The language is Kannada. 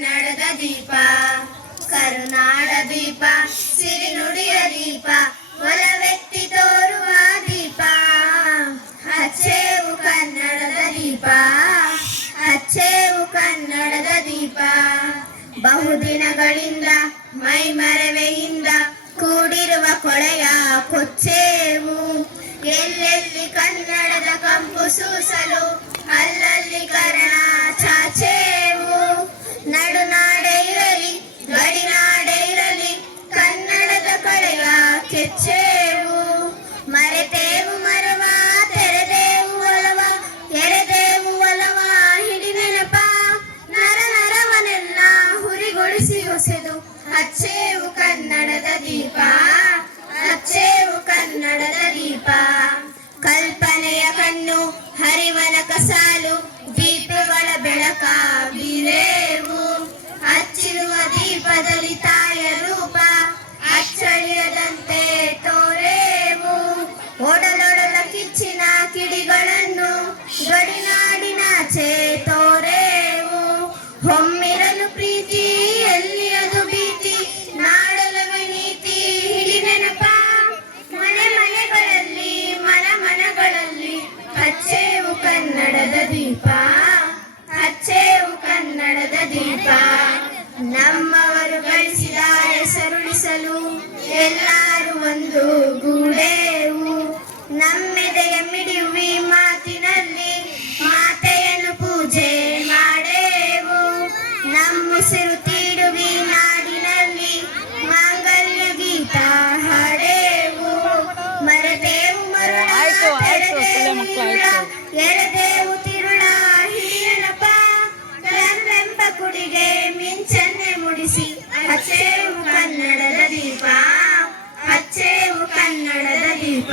ಕನ್ನಡದ ದೀಪ, ಕರುನಾಡ ದೀಪ, ಸಿರಿನುಡಿಯ ದೀಪ, ಒಲವೆತ್ತಿ ತೋರುವ ದೀಪ. ಹಚ್ಚೇವು ಕನ್ನಡದ ದೀಪ, ಹಚ್ಚೇವು ಕನ್ನಡದ ದೀಪ. ಬಹುದಿನಗಳಿಂದ ಮೈಮರೆವೆಯಿಂದ ಕೂಡಿರುವ ಕೊಳೆಯ ಕೊಚ್ಚೇವು. ಎಲ್ಲೆಲ್ಲಿ ಕನ್ನಡದ ಕಂಪು ಸೂಸಲು ಅಲ್ಲಲ್ಲಿ ಕರ್ಣ ಚಾಚೇವು. ನಡುನಾಡೆ ಇರಲಿ ಗಡಿನಾಡೆ ಇರಲಿ ಕನ್ನಡದ ಕಳೆಯ ಕೆಚ್ಚೇವು. ಮರೆತೇವು ಮರವ ತೆರೆದೇವು ಒಲವ, ಎರೆದೇವು ಒಲವ ಹಿಡಿ ನೆನಪ. ನರ ನರವನೆಲ್ಲ ಹುರಿಗೊಳಿಸಿ ಹೊಸೆದು ಹಚ್ಚೇವು ಕನ್ನಡದ ದೀಪ, ಹಚ್ಚೇವು ಕನ್ನಡದ ದೀಪ. ಕಲ್ಪನೆಯ ಕಣ್ಣು ಹರಿವನ ಕಸಾಲು ದೀಪಗಳ ಬೆಳಕ ಬೀರೇವು. ಹಚ್ಚಿರುವ ದೀಪದಲ್ಲಿ ತಾಯ ರೂಪ ಅಚ್ಚಳಿಯದಂತೆ ತೋರೇವು. ಒಡಲೊಡಲ ಕಿಚ್ಚಿನ ಕಿಡಿಗಳನ್ನು ಗಡಿನಾಡಿನಾಚೆ ತೋರೇವು. ಹೊಮ್ಮಿರಲು ಪ್ರೀತಿ ಎಲ್ಲಿಯದು ಭೀತಿ, ನಾಡಲವೆ ನೀತಿ ಹಿಡಿ ನೆನಪ. ಮನೆ ಮನೆಗಳಲ್ಲಿ ಮನ ಮನಗಳಲ್ಲಿ ಹಚ್ಚೇವು ಕನ್ನಡದ ದೀಪ, ಹಚ್ಚೇವು ಕನ್ನಡದ ದೀಪ. ನಮ್ಮವರು ಗಳಿಸಿದ ಹೆಸರುಳಿಸಲು ಎಲ್ಲರೂ ಒಂದು ಗೂಡೇವು. ನಮ್ಮೆದೆಯ ಮಿಡಿಯುವಿ ಮಾತಿನಲ್ಲಿ ಮಾತೆಯನ್ನು ಪೂಜೆ ಮಾಡೇವು. ನಮ್ಮುಸಿರು ತೀಡುವಿ ನಾಡಿನಲ್ಲಿ ಮಾಂಗಲ್ಯ ಗೀತ ಹಾಡೇವು. ಮರೆತೇವು ಮರುಳ ಎರೆದೇವು ತಿರುಳ ಹಿರಿಯನಪ. ಕರೆಂಬ ಕುಡಿಗೆ ಮಿಂಚನ್ನೆ ಮುಡಿಸಿ ಹಚ್ಚೇವು ಕನ್ನಡದ ದೀಪ, ಹಚ್ಚೇವು ಕನ್ನಡದ ದೀಪ.